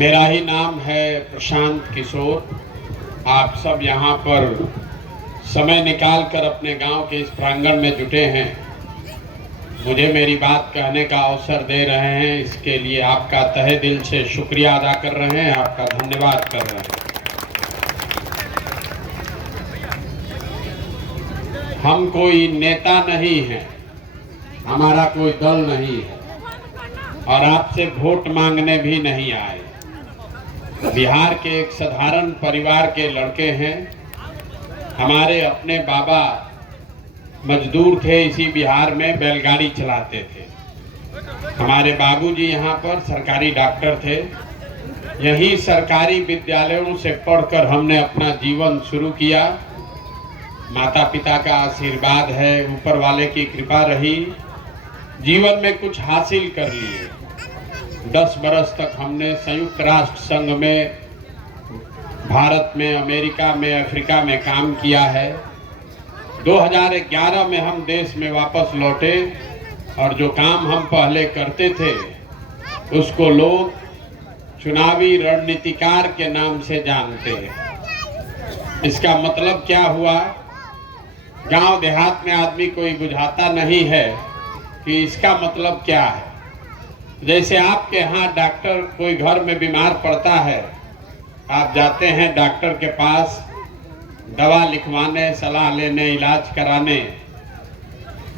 मेरा ही नाम है प्रशांत किशोर। आप सब यहाँ पर समय निकाल कर अपने गांव के इस प्रांगण में जुटे हैं, मुझे मेरी बात कहने का अवसर दे रहे हैं। इसके लिए आपका तहे दिल से शुक्रिया अदा कर रहे हैं, आपका धन्यवाद कर रहे हैं। हम कोई नेता नहीं हैं, हमारा कोई दल नहीं है और आपसे वोट मांगने भी नहीं आए। बिहार के एक साधारण परिवार के लड़के हैं। हमारे अपने बाबा मजदूर थे, इसी बिहार में बैलगाड़ी चलाते थे। हमारे बाबूजी यहाँ पर सरकारी डॉक्टर थे। यही सरकारी विद्यालयों से पढ़कर हमने अपना जीवन शुरू किया। माता पिता का आशीर्वाद है, ऊपर वाले की कृपा रही, जीवन में कुछ हासिल कर लिए। 10 बरस तक हमने संयुक्त राष्ट्र संघ में, भारत में, अमेरिका में, अफ्रीका में काम किया है। 2011 में हम देश में वापस लौटे और जो काम हम पहले करते थे उसको लोग चुनावी रणनीतिकार के नाम से जानते हैं। इसका मतलब क्या हुआ? गांव देहात में आदमी कोई बुझाता नहीं है कि इसका मतलब क्या है। जैसे आपके यहाँ डॉक्टर कोई घर में बीमार पड़ता है, आप जाते हैं डॉक्टर के पास दवा लिखवाने, सलाह लेने, इलाज कराने,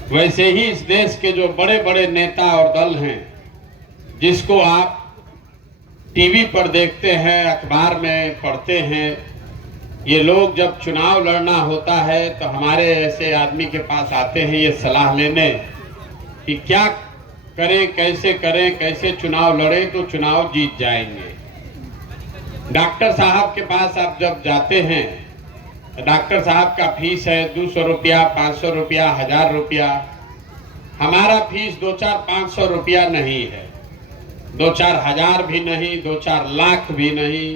वैसे ही इस देश के जो बड़े बड़े नेता और दल हैं, जिसको आप टीवी पर देखते हैं, अखबार में पढ़ते हैं, ये लोग जब चुनाव लड़ना होता है तो हमारे ऐसे आदमी के पास आते हैं ये सलाह लेने कि क्या करें, कैसे करें, कैसे चुनाव लड़े तो चुनाव जीत जाएंगे। डॉक्टर साहब के पास आप जब जाते हैं, डॉक्टर साहब का फीस है 200 रुपया, 500 रुपया, 1000 रुपया। हमारा फीस 2-4-500 रुपया नहीं है, 2-4 हजार भी नहीं, 2-4 लाख भी नहीं,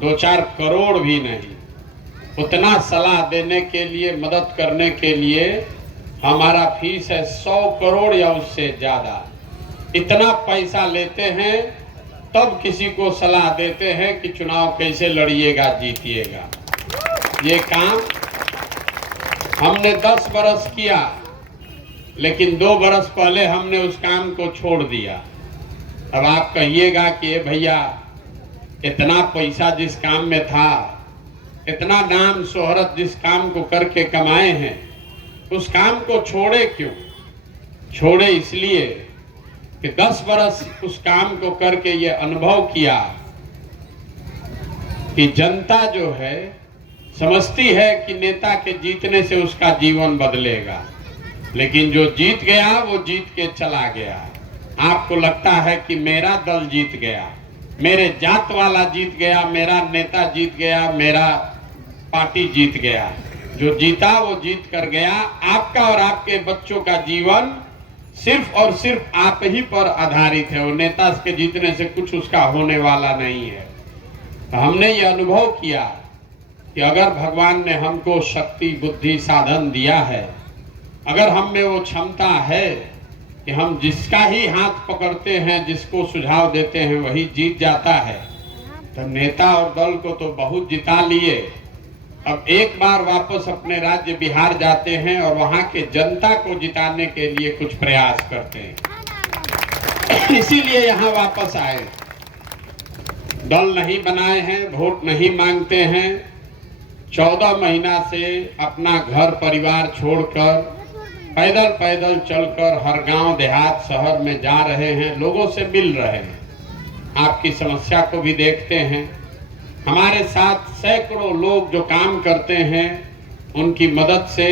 2-4 करोड़ भी नहीं। उतना सलाह देने के लिए, मदद करने के लिए हमारा फीस है 100 करोड़ या उससे ज्यादा। इतना पैसा लेते हैं तब किसी को सलाह देते हैं कि चुनाव कैसे लड़िएगा, जीतिएगा। ये काम हमने 10 बरस किया, लेकिन 2 बरस पहले हमने उस काम को छोड़ दिया। अब आप कहिएगा कि ये भैया इतना पैसा जिस काम में था, इतना नाम शोहरत जिस काम को करके कमाए हैं, उस काम को छोड़े क्यों? छोड़े इसलिए कि 10 बरस उस काम को करके ये अनुभव किया कि जनता जो है समझती है कि नेता के जीतने से उसका जीवन बदलेगा, लेकिन जो जीत गया वो जीत के चला गया। आपको लगता है कि मेरा दल जीत गया, मेरे जात वाला जीत गया, मेरा नेता जीत गया, मेरा पार्टी जीत गया। जो जीता वो जीत कर गया। आपका और आपके बच्चों का जीवन सिर्फ और सिर्फ आप ही पर आधारित है। वो नेता के जीतने से कुछ उसका होने वाला नहीं है। तो हमने ये अनुभव किया कि अगर भगवान ने हमको शक्ति, बुद्धि, साधन दिया है, अगर हम में वो क्षमता है कि हम जिसका ही हाथ पकड़ते हैं, जिसको सुझाव देते हैं, वही जीत जाता है, तो नेता और दल को तो बहुत जिता लिए। अब एक बार वापस अपने राज्य बिहार जाते हैं और वहां के जनता को जिताने के लिए कुछ प्रयास करते हैं। इसीलिए यहाँ वापस आए। दल नहीं बनाए हैं, वोट नहीं मांगते हैं। 14 महीना से अपना घर परिवार छोड़कर पैदल पैदल चलकर हर गांव, देहात, शहर में जा रहे हैं, लोगों से मिल रहे हैं, आपकी समस्या को भी देखते हैं। हमारे साथ सैकड़ों लोग जो काम करते हैं, उनकी मदद से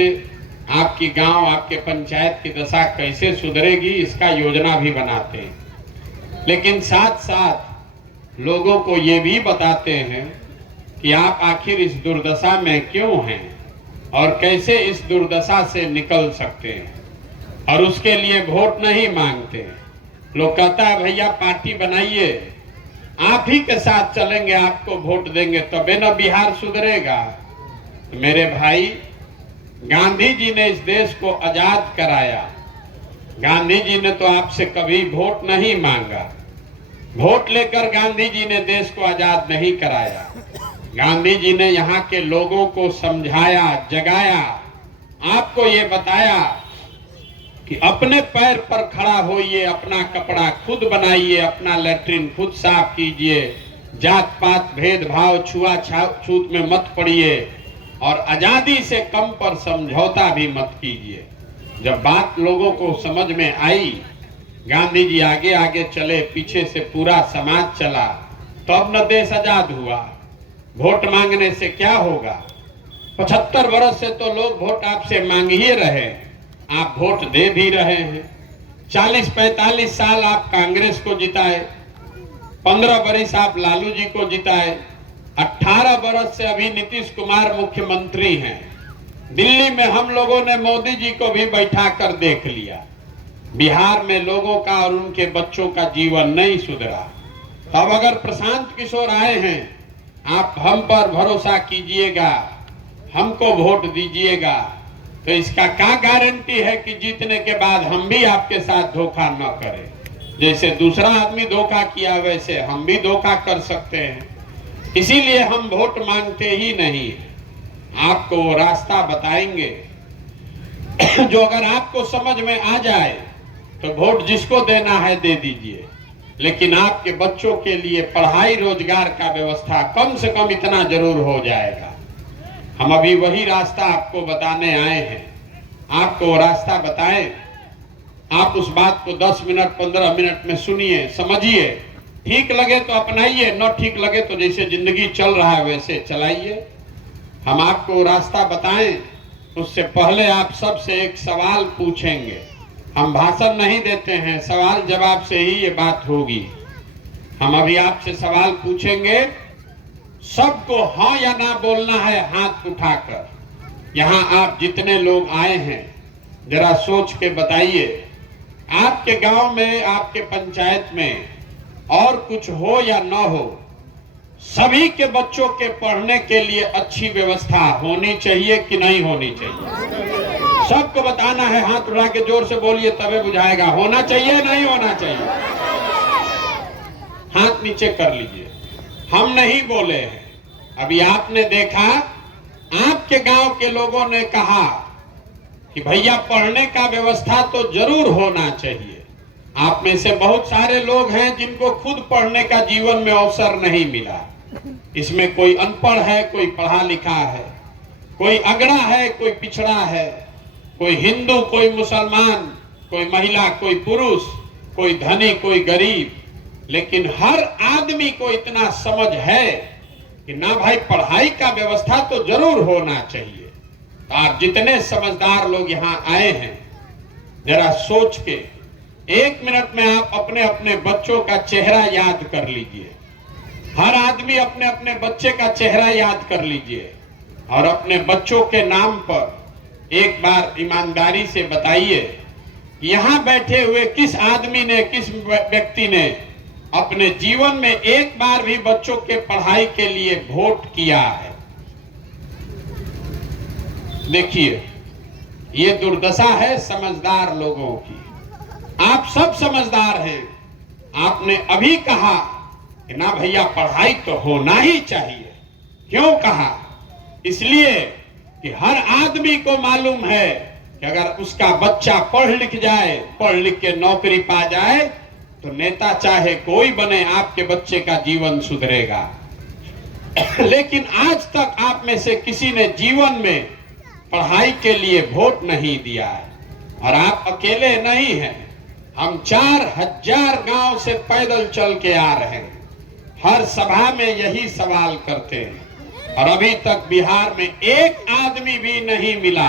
आपकी गांव, आपके पंचायत की दशा कैसे सुधरेगी, इसका योजना भी बनाते हैं। लेकिन साथ साथ लोगों को ये भी बताते हैं कि आप आखिर इस दुर्दशा में क्यों हैं और कैसे इस दुर्दशा से निकल सकते हैं। और उसके लिए वोट नहीं मांगते। लोग कहता है भैया पार्टी बनाइए, आप ही के साथ चलेंगे, आपको वोट देंगे तबे न बिहार सुधरेगा। तो मेरे भाई, गांधी जी ने इस देश को आजाद कराया। गांधी जी ने तो आपसे कभी वोट नहीं मांगा। वोट लेकर गांधी जी ने देश को आजाद नहीं कराया। गांधी जी ने यहाँ के लोगों को समझाया, जगाया, आपको ये बताया कि अपने पैर पर खड़ा होइए, अपना कपड़ा खुद बनाइए, अपना लैट्रिन खुद साफ कीजिए, जात पात भेदभाव छुआछूत में मत पड़िए और आजादी से कम पर समझौता भी मत कीजिए। जब बात लोगों को समझ में आई, गांधी जी आगे आगे चले, पीछे से पूरा समाज चला, तो अब न देश आजाद हुआ। वोट मांगने से क्या होगा? 75 वर्ष से तो लोग वोट आपसे मांग ही रहे, आप वोट दे भी रहे हैं। 40-45 साल आप कांग्रेस को जिताए, 15 वर्ष आप लालू जी को जिताए, 18 वर्ष से अभी नीतीश कुमार मुख्यमंत्री हैं। दिल्ली में हम लोगों ने मोदी जी को भी बैठा कर देख लिया। बिहार में लोगों का और उनके बच्चों का जीवन नहीं सुधरा। तो अब अगर प्रशांत किशोर आए हैं, आप हम पर भरोसा कीजिएगा, हमको वोट दीजिएगा, तो इसका क्या गारंटी है कि जीतने के बाद हम भी आपके साथ धोखा न करें। जैसे दूसरा आदमी धोखा किया वैसे हम भी धोखा कर सकते हैं। इसीलिए हम वोट मांगते ही नहीं, आपको वो रास्ता बताएंगे जो अगर आपको समझ में आ जाए तो वोट जिसको देना है दे दीजिए, लेकिन आपके बच्चों के लिए पढ़ाई रोजगार का व्यवस्था कम से कम इतना जरूर हो जाएगा। हम अभी वही रास्ता आपको बताने आए हैं, आपको वो रास्ता बताएं। आप उस बात को 10 मिनट 15 मिनट में सुनिए, समझिए, ठीक लगे तो अपनाइए, न ठीक लगे तो जैसे जिंदगी चल रहा है वैसे चलाइए। हम आपको वो रास्ता बताएं, उससे पहले आप सबसे एक सवाल पूछेंगे। हम भाषण नहीं देते हैं, सवाल जवाब से ही ये बात होगी। हम अभी आपसे सवाल पूछेंगे, सबको हाँ या ना बोलना है हाथ उठाकर। यहाँ आप जितने लोग आए हैं जरा सोच के बताइए, आपके गांव में, आपके पंचायत में और कुछ हो या ना हो, सभी के बच्चों के पढ़ने के लिए अच्छी व्यवस्था होनी चाहिए कि नहीं होनी चाहिए? सबको बताना है, हाथ उठा के जोर से बोलिए तबे बुझाएगा। होना चाहिए नहीं होना चाहिए? हाथ नीचे कर लीजिए। हम नहीं बोले हैं, अभी आपने देखा, आपके गांव के लोगों ने कहा कि भैया पढ़ने का व्यवस्था तो जरूर होना चाहिए। आप में से बहुत सारे लोग हैं जिनको खुद पढ़ने का जीवन में अवसर नहीं मिला। इसमें कोई अनपढ़ है, कोई पढ़ा लिखा है, कोई अगड़ा है, कोई पिछड़ा है, कोई हिंदू, कोई मुसलमान, कोई महिला, कोई पुरुष, कोई धनी, कोई गरीब, लेकिन हर आदमी को इतना समझ है कि ना भाई पढ़ाई का व्यवस्था तो जरूर होना चाहिए। तो आप जितने समझदार लोग यहाँ आए हैं, जरा सोच के 1 मिनट में आप अपने अपने बच्चों का चेहरा याद कर लीजिए। हर आदमी अपने अपने बच्चे का चेहरा याद कर लीजिए और अपने बच्चों के नाम पर एक बार ईमानदारी से बताइए, यहाँ बैठे हुए किस आदमी ने, किस व्यक्ति ने अपने जीवन में एक बार भी बच्चों के पढ़ाई के लिए वोट किया है? देखिए, ये दुर्दशा है समझदार लोगों की। आप सब समझदार हैं, आपने अभी कहा कि ना भैया पढ़ाई तो होना ही चाहिए। क्यों कहा? इसलिए कि हर आदमी को मालूम है कि अगर उसका बच्चा पढ़ लिख जाए, पढ़ लिख के नौकरी पा जाए, तो नेता चाहे कोई बने, आपके बच्चे का जीवन सुधरेगा। लेकिन आज तक आप में से किसी ने जीवन में पढ़ाई के लिए वोट नहीं दिया है। और आप अकेले नहीं हैं, हम 4000 गांव से पैदल चल के आ रहे हैं। हर सभा में यही सवाल करते हैं और अभी तक बिहार में एक आदमी भी नहीं मिला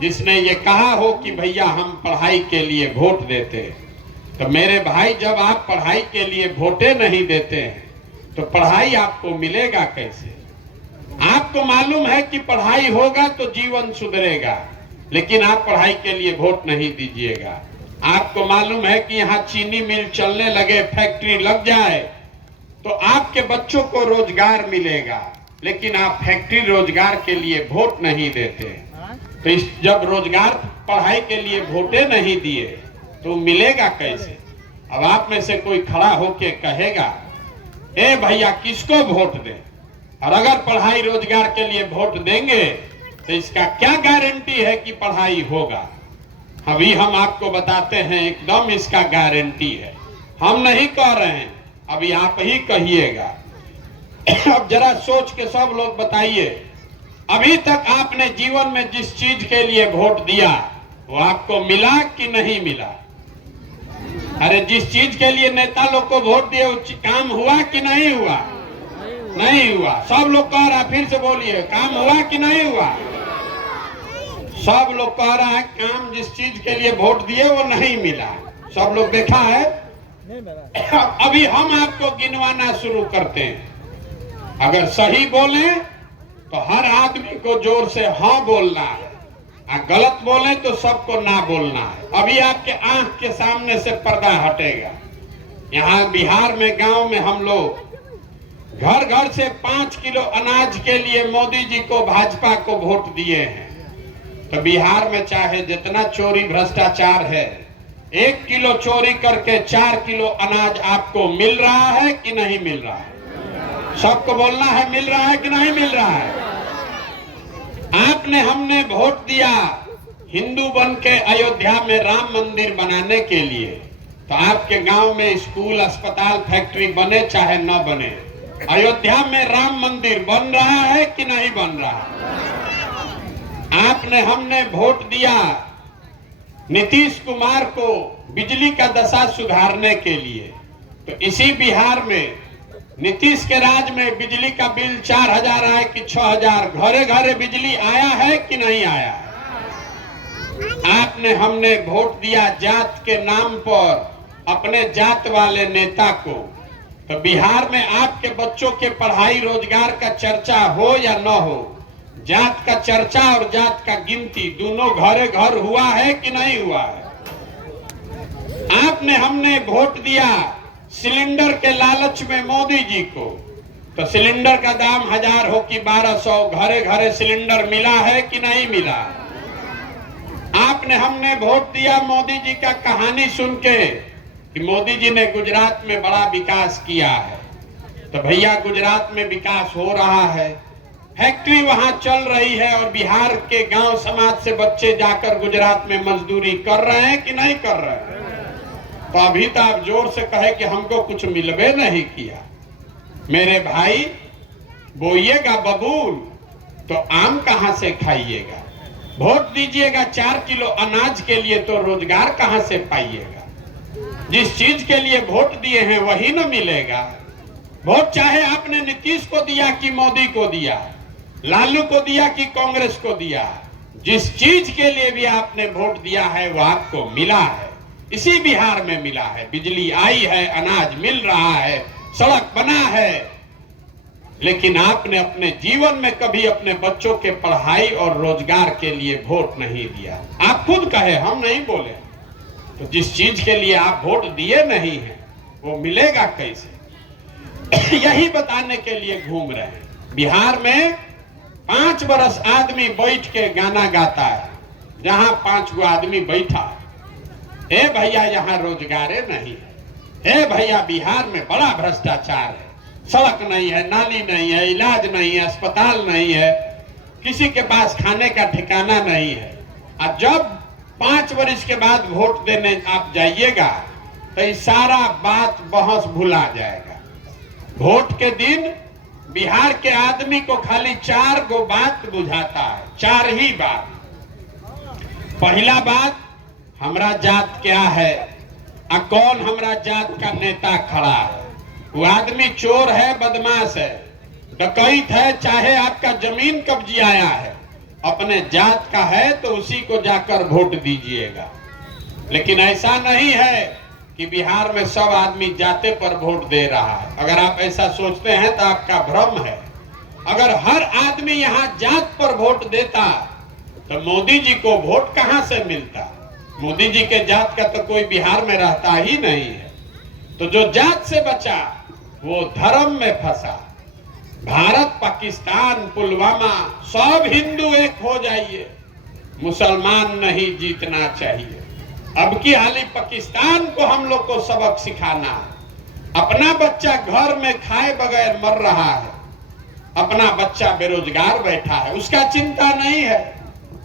जिसने ये कहा हो कि भैया हम पढ़ाई के लिए वोट देते हैं। तो मेरे भाई, जब आप पढ़ाई के लिए वोटे नहीं देते हैं तो पढ़ाई आपको मिलेगा कैसे? आपको मालूम है कि पढ़ाई होगा तो जीवन सुधरेगा, लेकिन आप पढ़ाई के लिए वोट नहीं दीजिएगा। आपको मालूम है कि यहाँ चीनी मिल चलने लगे, फैक्ट्री लग जाए तो आपके बच्चों को रोजगार मिलेगा, लेकिन आप फैक्ट्री रोजगार के लिए वोट नहीं देते। तो जब रोजगार पढ़ाई के लिए वोटे नहीं दिए तो मिलेगा कैसे? अब आप में से कोई खड़ा होके कहेगा, ए भैया किसको वोट दें, और अगर पढ़ाई रोजगार के लिए वोट देंगे तो इसका क्या गारंटी है कि पढ़ाई होगा। अभी हम आपको बताते हैं, एकदम इसका गारंटी है, हम नहीं कह रहे हैं, अभी आप ही कहिएगा। अब जरा सोच के सब लोग बताइए, अभी तक आपने जीवन में जिस चीज के लिए वोट दिया वो आपको मिला कि नहीं मिला। अरे जिस चीज के लिए नेता लोग को वोट दिए वो काम हुआ कि नहीं हुआ? नहीं हुआ। सब लोग कह रहा, फिर से बोलिए, काम हुआ कि नहीं हुआ? सब लोग कह रहा है काम जिस चीज के लिए वोट दिए वो नहीं मिला। सब लोग देखा है। अभी हम आपको गिनवाना शुरू करते हैं। अगर सही बोले तो हर आदमी को जोर से हाँ बोलना है, और गलत बोले तो सबको ना बोलना है। अभी आपके आंख के सामने से पर्दा हटेगा। यहाँ बिहार में गांव में हम लोग घर घर से 5 किलो अनाज के लिए मोदी जी को, भाजपा को वोट दिए हैं। तो बिहार में चाहे जितना चोरी भ्रष्टाचार है, 1 किलो चोरी करके 4 किलो अनाज आपको मिल रहा है कि नहीं मिल रहा है? सबको बोलना है, मिल रहा है कि नहीं मिल रहा है? आपने हमने वोट दिया हिंदू बन के अयोध्या में राम मंदिर बनाने के लिए, तो आपके गांव में स्कूल, अस्पताल, फैक्ट्री बने चाहे न बने, अयोध्या में राम मंदिर बन रहा है कि नहीं बन रहा? आपने हमने वोट दिया नीतीश कुमार को बिजली का दशा सुधारने के लिए, तो इसी बिहार में नीतीश के राज में बिजली का बिल 4000 आए कि 6000, घरे घरे बिजली आया है कि नहीं आया? आपने हमने वोट दिया जात के नाम पर अपने जात वाले नेता को, तो बिहार में आपके बच्चों के पढ़ाई रोजगार का चर्चा हो या न हो, जात का चर्चा और जात का गिनती दोनों घरे घर हुआ है कि नहीं हुआ है? आपने हमने वोट दिया सिलेंडर के लालच में मोदी जी को, तो सिलेंडर का दाम 1000 हो कि 1200, घरे घरे सिलेंडर मिला है कि नहीं मिला? आपने हमने वोट दिया मोदी जी का कहानी सुन के कि मोदी जी ने गुजरात में बड़ा विकास किया है, तो भैया गुजरात में विकास हो रहा है, फैक्ट्री वहां चल रही है, और बिहार के गांव समाज से बच्चे जाकर गुजरात में मजदूरी कर रहे हैं कि नहीं कर रहे हैं? तो अभी तो आप जोर से कहे कि हमको कुछ मिलवे नहीं किया। मेरे भाई, बोइएगा बबूल तो आम कहां से खाइएगा? वोट दीजिएगा 4 किलो अनाज के लिए तो रोजगार कहां से पाइएगा? जिस चीज के लिए वोट दिए हैं वही न मिलेगा। वोट चाहे आपने नीतीश को दिया कि मोदी को दिया, लालू को दिया कि कांग्रेस को दिया, जिस चीज के लिए भी आपने वोट दिया है वो आपको मिला है। इसी बिहार में मिला है, बिजली आई है, अनाज मिल रहा है, सड़क बना है, लेकिन आपने अपने जीवन में कभी अपने बच्चों के पढ़ाई और रोजगार के लिए वोट नहीं दिया। आप खुद कहे, हम नहीं बोले। तो जिस चीज के लिए आप वोट दिए नहीं है वो मिलेगा कैसे? यही बताने के लिए घूम रहे हैं। बिहार में 5 बरस आदमी बैठ के गाना गाता है, जहां 5 गो आदमी बैठा है। ए भैया यहाँ रोजगारे नहीं है, ए भैया बिहार में बड़ा भ्रष्टाचार है, सड़क नहीं है, नाली नहीं है, इलाज नहीं है, अस्पताल नहीं है, किसी के पास खाने का ठिकाना नहीं है। और जब 5 वर्ष के बाद वोट देने आप जाइएगा तो ये सारा बात बहस भुला जाएगा। वोट के दिन बिहार के आदमी को खाली 4 गो बात बुझाता है, 4 ही बात। पहला बात, हमरा जात क्या है, और कौन हमरा जात का नेता खड़ा है। वो आदमी चोर है, बदमाश है, डकैत है, चाहे आपका जमीन कब्जियाया है, अपने जात का है तो उसी को जाकर वोट दीजिएगा। लेकिन ऐसा नहीं है कि बिहार में सब आदमी जाते पर वोट दे रहा है। अगर आप ऐसा सोचते हैं तो आपका भ्रम है। अगर हर आदमी यहाँ जात पर वोट देता तो मोदी जी को वोट कहां से मिलता? मोदी जी के जात का तो कोई बिहार में रहता ही नहीं है। तो जो जात से बचा वो धर्म में फंसा। भारत, पाकिस्तान, पुलवामा सब हिंदू एक हो जाइए, मुसलमान नहीं जीतना चाहिए। अब की हाली पाकिस्तान को हम लोग को सबक सिखाना है। अपना बच्चा घर में खाए बगैर मर रहा है, अपना बच्चा बेरोजगार बैठा है, उसका चिंता नहीं है।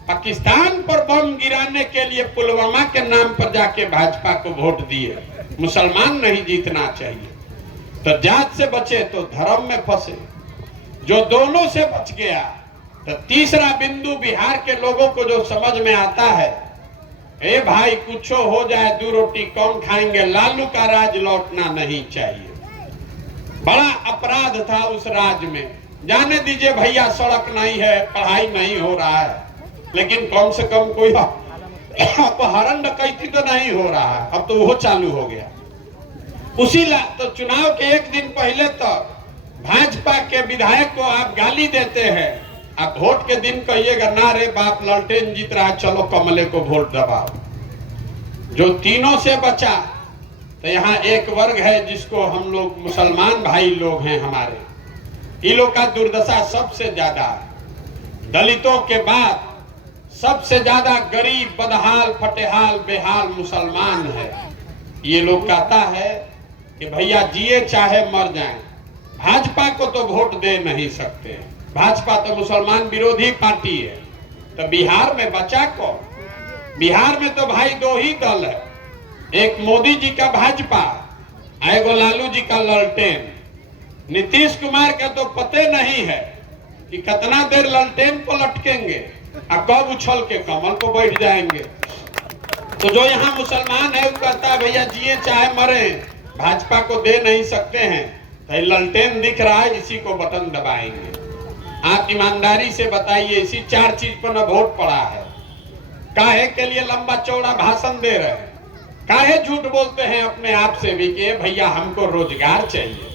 पाकिस्तान पर बम गिराने के लिए पुलवामा के नाम पर जाके भाजपा को वोट दिए। मुसलमान नहीं जीतना चाहिए, तो जात से बचे तो धर्म में फंसे। जो दोनों से बच गया, तो तीसरा बिंदु बिहार के लोगों को जो समझ में आता है, ए भाई कुछ हो जाए, 2 रोटी कौन खाएंगे, लालू का राज लौटना नहीं चाहिए। बड़ा अपराध था उस राज में। जाने दीजिए भैया, सड़क नहीं है, पढ़ाई नहीं हो रहा है, लेकिन कम से कम कोई अपहरण डकैती तो नहीं हो रहा है। अब तो वो चालू हो गया। उसी तो चुनाव के एक दिन पहले तो भाजपा के विधायक को आप गाली देते हैं, आप वोट के दिन कहिएगा ना रे बाप, ललटेन जीत रहा है, चलो कमले को वोट दबाओ। जो तीनों से बचा, तो यहाँ एक वर्ग है जिसको हम लोग मुसलमान भाई लोग हैं हमारे, इन लोग का दुर्दशा सबसे ज्यादा है। दलितों के बाद सबसे ज्यादा गरीब, बदहाल, फटेहाल, बेहाल मुसलमान है। ये लोग कहता है कि भैया जिए चाहे मर जाएं, भाजपा को तो वोट दे नहीं सकते, भाजपा तो मुसलमान विरोधी पार्टी है। तो बिहार में बचा कौन? बिहार में तो भाई 2 ही दल है, एक मोदी जी का भाजपा, एगो लालू जी का ललटेन। नीतीश कुमार का तो पते नहीं है कि कितना देर ललटेन को लटकेंगे और कब उछल के कमल को बैठ जाएंगे। तो जो यहाँ मुसलमान है वो कहता है भैया जिए चाहे मरे, भाजपा को दे नहीं सकते हैं, तो ललटेन दिख रहा है, इसी को बटन दबाएंगे। आप ईमानदारी से बताइए, इसी 4 चीज पर न वोट पड़ा है। काहे के लिए लंबा चौड़ा भाषण दे रहे हैं, काहे झूठ बोलते हैं अपने आप से भी कि भैया हमको रोजगार चाहिए,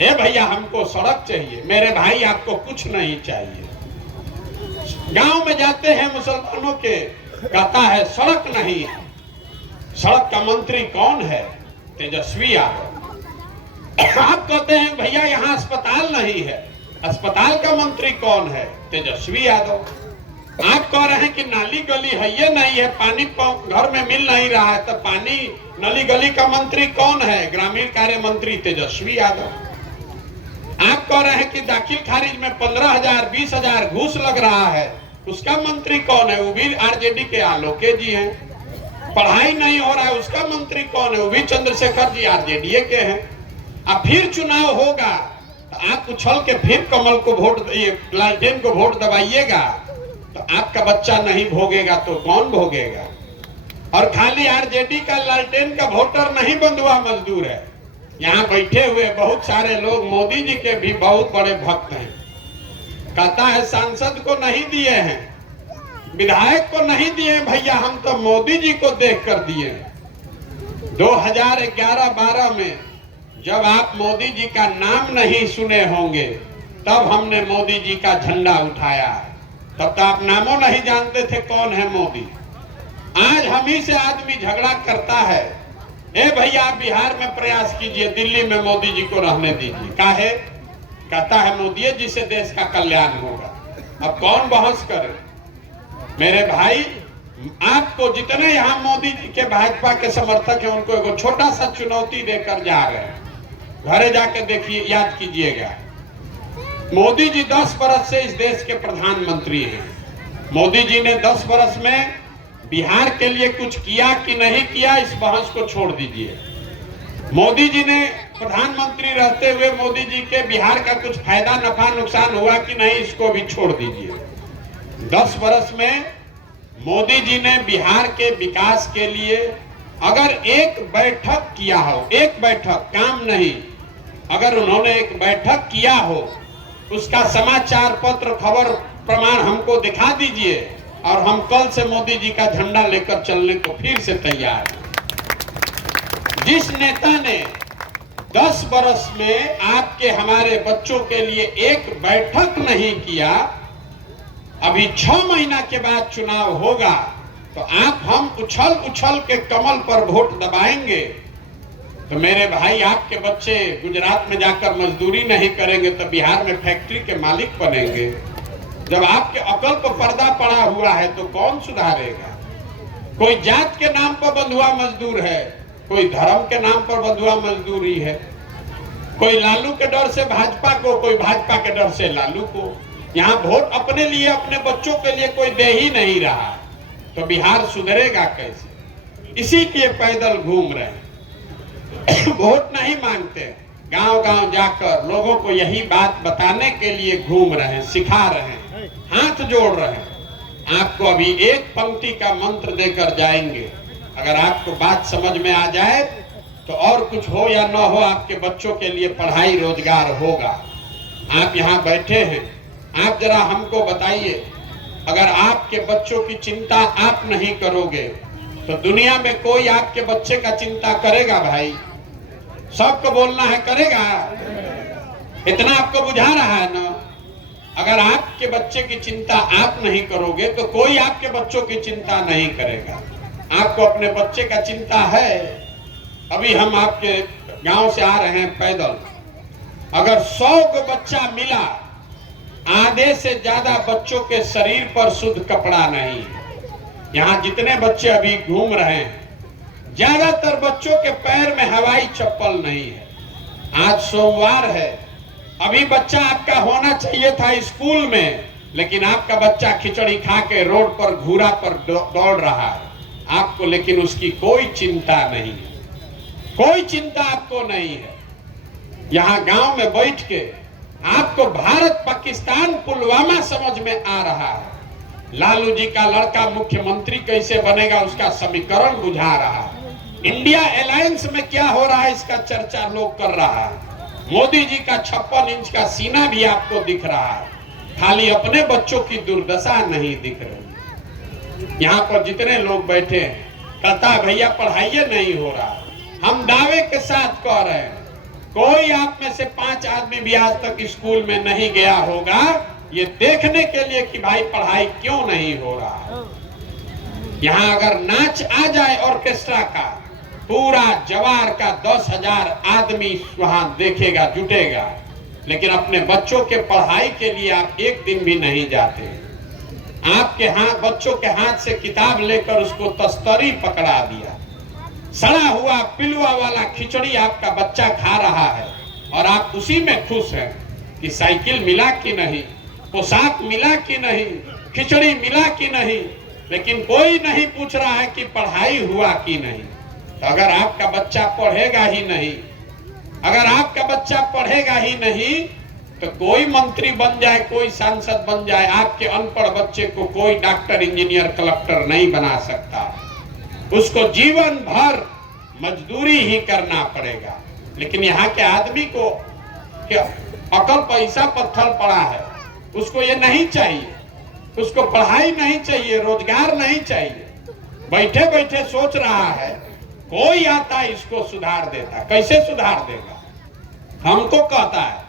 ए भैया हमको सड़क चाहिए। मेरे भाई आपको कुछ नहीं चाहिए। गांव में जाते हैं मुसलमानों के, कहता है सड़क नहीं है। सड़क का मंत्री कौन है? तेजस्वी यादव। आप कहते हैं भैया यहाँ अस्पताल नहीं है, अस्पताल का मंत्री कौन है? तेजस्वी यादव। आप कह रहे हैं कि नाली गली है, ये नहीं है, पानी घर में मिल नहीं रहा है, तो पानी नली गली का मंत्री कौन है? ग्रामीण कार्य मंत्री तेजस्वी यादव। आप कह रहे हैं कि दाखिल खारिज में 15,000 20,000 घूस लग रहा है, उसका मंत्री कौन है? वो भी आरजेडी के आलोके जी हैं। पढ़ाई नहीं हो रहा है, उसका मंत्री कौन है? वो भी चंद्रशेखर जी आरजेडी के हैं। अब फिर चुनाव होगा तो आप उछल के फिर कमल को वोट, लालटेन को वोट दबाइएगा, तो आपका बच्चा नहीं भोगेगा तो कौन भोगेगा? और खाली आरजेडी का लालटेन का वोटर नहीं, बंधुआ मजदूर है। यहाँ बैठे हुए बहुत सारे लोग मोदी जी के भी बहुत बड़े भक्त हैं। कहता है सांसद को नहीं दिए हैं, विधायक को नहीं दिए भैया, हम तो मोदी जी को देख कर दिए। 2011-12 में जब आप मोदी जी का नाम नहीं सुने होंगे, तब हमने मोदी जी का झंडा उठाया। तब तो आप नामों नहीं जानते थे कौन है मोदी। आज हम ही से आदमी झगड़ा करता है, ए भैया आप बिहार में प्रयास कीजिए, दिल्ली में मोदी जी को रहने दीजिए। काहे? कहता है मोदी जी से देश का कल्याण होगा। अब कौन बहस करे? मेरे भाई, आपको जितने यहाँ मोदी जी के भाजपा के समर्थक हैं, उनको एक छोटा सा चुनौती देकर जा रहे हैं। घरे जाके देखिए, याद कीजिएगा, मोदी जी 10 बरस से इस देश के प्रधानमंत्री हैं। मोदी जी ने 10 बरस में बिहार के लिए कुछ किया कि नहीं किया, इस बहस को छोड़ दीजिए। मोदी जी ने प्रधानमंत्री रहते हुए मोदी जी के बिहार का कुछ फायदा नफा नुकसान हुआ कि नहीं, इसको भी छोड़ दीजिए। 10 बरस में मोदी जी ने बिहार के विकास के लिए अगर एक बैठक किया हो, एक बैठक, काम नहीं, अगर उन्होंने एक बैठक किया हो, उसका समाचार पत्र, खबर, प्रमाण हमको दिखा दीजिए, और हम कल से मोदी जी का झंडा लेकर चलने को फिर से तैयार हैं। जिस नेता ने 10 बरस में आपके हमारे बच्चों के लिए एक बैठक नहीं किया, अभी 6 महीना के बाद चुनाव होगा, तो आप हम उछल उछल के कमल पर वोट दबाएंगे, तो मेरे भाई आपके बच्चे गुजरात में जाकर मजदूरी नहीं करेंगे तो बिहार में फैक्ट्री के मालिक बनेंगे। जब आपके अकल पर पर्दा पड़ा हुआ है तो कौन सुधारेगा? कोई जात के नाम पर बंधुआ मजदूर है, कोई धर्म के नाम पर बंधुआ मजदूरी है, कोई लालू के डर से भाजपा को, कोई भाजपा के डर से लालू को। यहाँ वोट अपने लिए, अपने बच्चों के लिए कोई दे ही नहीं रहा, तो बिहार सुधरेगा कैसे? इसी के पैदल घूम रहे हैं, वोट नहीं मांगते, गांव गांव जाकर लोगों को यही बात बताने के लिए घूम रहे हैं, सिखा रहे हैं, हाथ जोड़ रहे हैं। आपको अभी एक पंक्ति का मंत्र देकर जाएंगे, अगर आपको बात समझ में आ जाए तो और कुछ हो या न हो, आपके बच्चों के लिए पढ़ाई रोजगार होगा। आप यहाँ बैठे हैं, आप जरा हमको बताइए, अगर आपके बच्चों की चिंता आप नहीं करोगे तो दुनिया में कोई आपके बच्चे का चिंता करेगा? भाई सबको बोलना है, करेगा? इतना आपको बुझा रहा है ना? अगर आपके बच्चे की चिंता आप नहीं करोगे तो कोई आपके बच्चों की चिंता नहीं करेगा। आपको अपने बच्चे का चिंता है। अभी हम आपके गांव से आ रहे हैं पैदल, अगर 100 को बच्चा मिला, आधे से ज्यादा बच्चों के शरीर पर शुद्ध कपड़ा नहीं है। यहाँ जितने बच्चे अभी घूम रहे हैं, ज्यादातर बच्चों के पैर में हवाई चप्पल नहीं है। आज सोमवार है, अभी बच्चा आपका होना चाहिए था स्कूल में, लेकिन आपका बच्चा खिचड़ी खा के रोड पर घूरा पर दौड़ रहा है आपको, लेकिन उसकी कोई चिंता नहीं है, कोई चिंता आपको नहीं है। यहाँ गांव में बैठ के आपको भारत पाकिस्तान पुलवामा समझ में आ रहा है। लालू जी का लड़का मुख्यमंत्री कैसे बनेगा उसका समीकरण बुझा रहा है। इंडिया अलायंस में क्या हो रहा है इसका चर्चा लोग कर रहा है। मोदी जी का 56 इंच का सीना भी आपको दिख रहा है, खाली अपने बच्चों की दुर्दशा नहीं दिख रही। यहाँ पर जितने लोग बैठे हैं, कहता भैया पढ़ाई नहीं हो रहा। हम दावे के साथ कह रहे हैं, कोई आप में से 5 आदमी भी आज तक स्कूल में नहीं गया होगा ये देखने के लिए कि भाई पढ़ाई क्यों नहीं हो रहा है। यहाँ अगर नाच आ जाए ऑर्केस्ट्रा का, पूरा जवार का 10,000 आदमी वहां देखेगा, जुटेगा, लेकिन अपने बच्चों के पढ़ाई के लिए आप एक दिन भी नहीं जाते। आपके हाथ, बच्चों के हाथ से किताब लेकर उसको तस्तरी पकड़ा दिया, सड़ा हुआ पिलुआ वाला खिचड़ी आपका बच्चा खा रहा है और आप उसी में खुश हैं कि साइकिल मिला कि नहीं, पोशाक मिला कि नहीं, खिचड़ी मिला कि नहीं, लेकिन कोई नहीं पूछ रहा है कि पढ़ाई हुआ कि नहीं। तो अगर आपका बच्चा पढ़ेगा ही नहीं, अगर आपका बच्चा पढ़ेगा ही नहीं तो कोई मंत्री बन जाए, कोई सांसद बन जाए, आपके अनपढ़ बच्चे को कोई डॉक्टर, इंजीनियर, कलेक्टर नहीं बना सकता। उसको जीवन भर मजदूरी ही करना पड़ेगा। लेकिन यहाँ के आदमी को क्या अकल पैसा पत्थर पड़ा है, उसको ये नहीं चाहिए, उसको पढ़ाई नहीं चाहिए, रोजगार नहीं चाहिए। बैठे बैठे सोच रहा है कोई आता इसको सुधार देता। कैसे सुधार देगा? हमको कहता है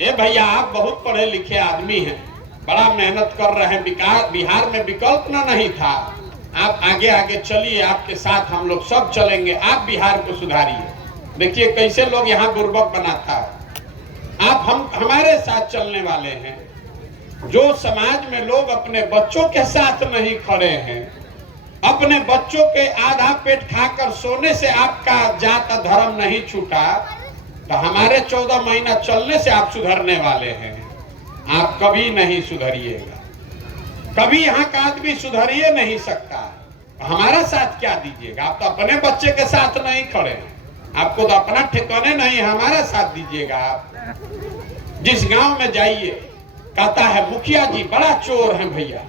ए भैया आप बहुत पढ़े लिखे आदमी हैं, बड़ा मेहनत कर रहे हैं, बिहार में विकल्प ना नहीं था, आप आगे आगे चलिए, आपके साथ हम लोग सब चलेंगे, आप बिहार को सुधारिए। देखिए कैसे लोग यहाँ बुर्बक बनाता है। आप हमारे साथ चलने वाले हैं। जो समाज में लोग अपने बच्चों के साथ नहीं खड़े हैं, अपने बच्चों के आधा पेट खाकर सोने से आपका जात धर्म नहीं छूटा, तो हमारे 14 महीना चलने से आप सुधरने वाले हैं। आप कभी नहीं सुधरिएगा, कभी यहाँ का आदमी सुधरिए नहीं सकता। हमारा साथ क्या दीजिएगा? आप तो अपने बच्चे के साथ नहीं खड़े हैं, आपको तो अपना ठिकाने नहीं, हमारा साथ दीजिएगा। आप जिस गांव में जाइए कहता है मुखिया जी बड़ा चोर है भैया।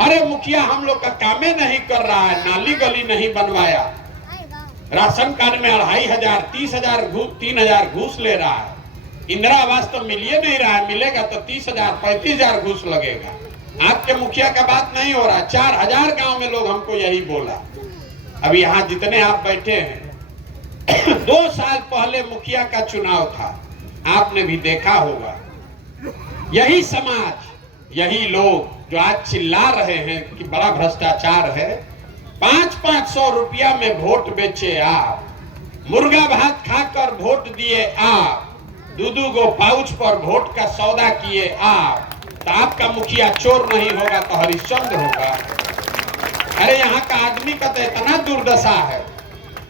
अरे मुखिया हम लोग का कामे नहीं कर रहा है, नाली गली नहीं बनवाया, राशन कार्ड में 2,500 30,000 3,000 घूस ले रहा है, इंदिरा आवास तो मिलिए नहीं रहा है, मिलेगा तो 30,000 35,000 घूस लगेगा। आपके मुखिया का बात नहीं हो रहा। 4,000 गांव में लोग हमको यही बोला। अभी यहाँ जितने आप बैठे हैं 2 साल पहले मुखिया का चुनाव था, आपने भी देखा होगा। यही समाज, यही लोग जो आज चिल्ला रहे हैं कि बड़ा भ्रष्टाचार है, 500-500 रुपया में वोट बेचे आप, मुर्गा भात खाकर वोट दिए आप, 2-2 गो पाउच पर वोट का सौदा किए आप, तो आपका मुखिया चोर नहीं होगा तो हरिश्चंद्र होगा। अरे यहाँ का आदमी का तो इतना दुर्दशा है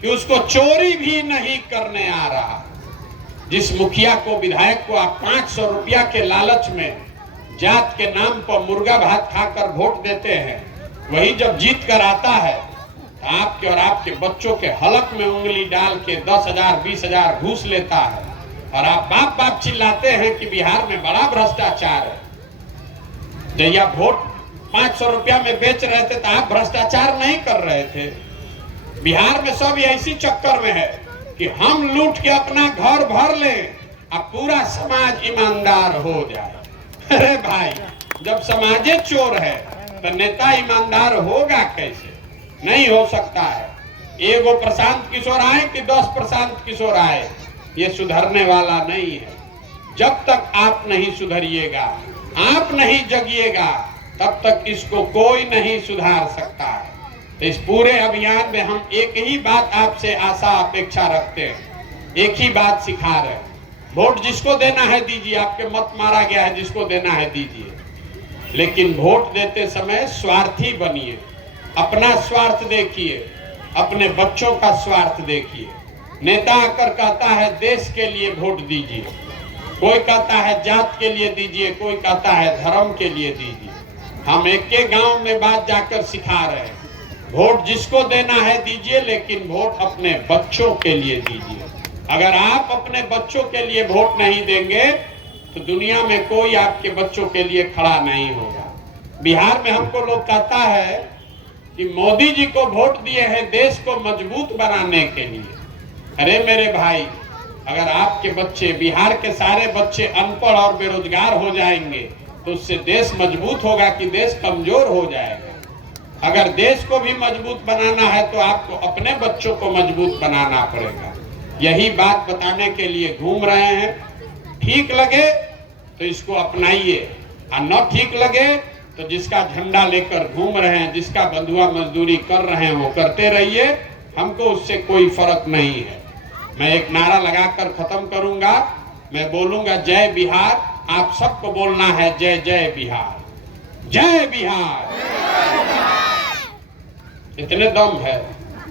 कि उसको चोरी भी नहीं करने आ रहा। जिस मुखिया को, विधायक को आप 500 रुपया के लालच में जात के नाम पर मुर्गा भात खाकर वोट देते हैं, वही जब जीत कर आता है तो आपके और आपके बच्चों के हलक में उंगली डाल के 10,000 20,000 घूस लेता है और आप बाप बाप चिल्लाते हैं कि बिहार में बड़ा भ्रष्टाचार है। जैया वोट 500 रुपया में बेच रहे थे तो आप भ्रष्टाचार नहीं कर रहे थे। बिहार में सब ऐसी चक्कर में है कि हम लूट के अपना घर भर लें और पूरा समाज ईमानदार हो जाए। अरे भाई, जब समाजे चोर है तो नेता ईमानदार होगा कैसे? नहीं हो सकता है। एगो प्रशांत किशोर आए कि 10 प्रशांत किशोर आए, ये सुधरने वाला नहीं है। जब तक आप नहीं सुधरिएगा, आप नहीं जगिएगा, तब तक इसको कोई नहीं सुधार सकता है। तो इस पूरे अभियान में हम एक ही बात आपसे आशा अपेक्षा रखते हैं, एक ही बात सिखा रहे हैं। वोट जिसको देना है दीजिए, आपके मत मारा गया है, जिसको देना है दीजिए, लेकिन वोट देते समय स्वार्थी बनिए। अपना स्वार्थ देखिए, अपने बच्चों का स्वार्थ देखिए। नेता आकर कहता है देश के लिए वोट दीजिए, कोई कहता है जात के लिए दीजिए, कोई कहता है धर्म के लिए दीजिए। हम एक के गांव में बात जाकर सिखा रहे हैं, वोट जिसको देना है दीजिए, लेकिन वोट अपने बच्चों के लिए दीजिए। अगर आप अपने बच्चों के लिए वोट नहीं देंगे तो दुनिया में कोई आपके बच्चों के लिए खड़ा नहीं होगा। बिहार में हमको लोग कहता है कि मोदी जी को वोट दिए हैं देश को मजबूत बनाने के लिए। अरे मेरे भाई, अगर आपके बच्चे, बिहार के सारे बच्चे अनपढ़ और बेरोजगार हो जाएंगे तो उससे देश मजबूत होगा कि देश कमजोर हो जाएगा। अगर देश को भी मजबूत बनाना है तो आपको अपने बच्चों को मजबूत बनाना पड़ेगा। यही बात बताने के लिए घूम रहे हैं। ठीक लगे तो इसको अपनाइए और न ठीक लगे तो जिसका झंडा लेकर घूम रहे हैं, जिसका बंधुआ मजदूरी कर रहे हैं, वो करते रहिए। हमको उससे कोई फर्क नहीं है। मैं एक नारा लगाकर खत्म करूंगा। मैं बोलूंगा जय बिहार, आप सबको बोलना है जय जय बिहार, जय बिहार। इतने दम है,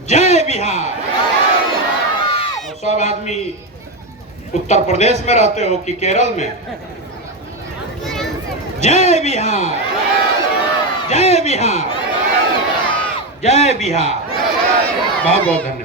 जय बिहार। और सब आदमी उत्तर प्रदेश में रहते हो कि केरल में? जय बिहार, जय बिहार, जय बिहार। बहुत बहुत धन्यवाद।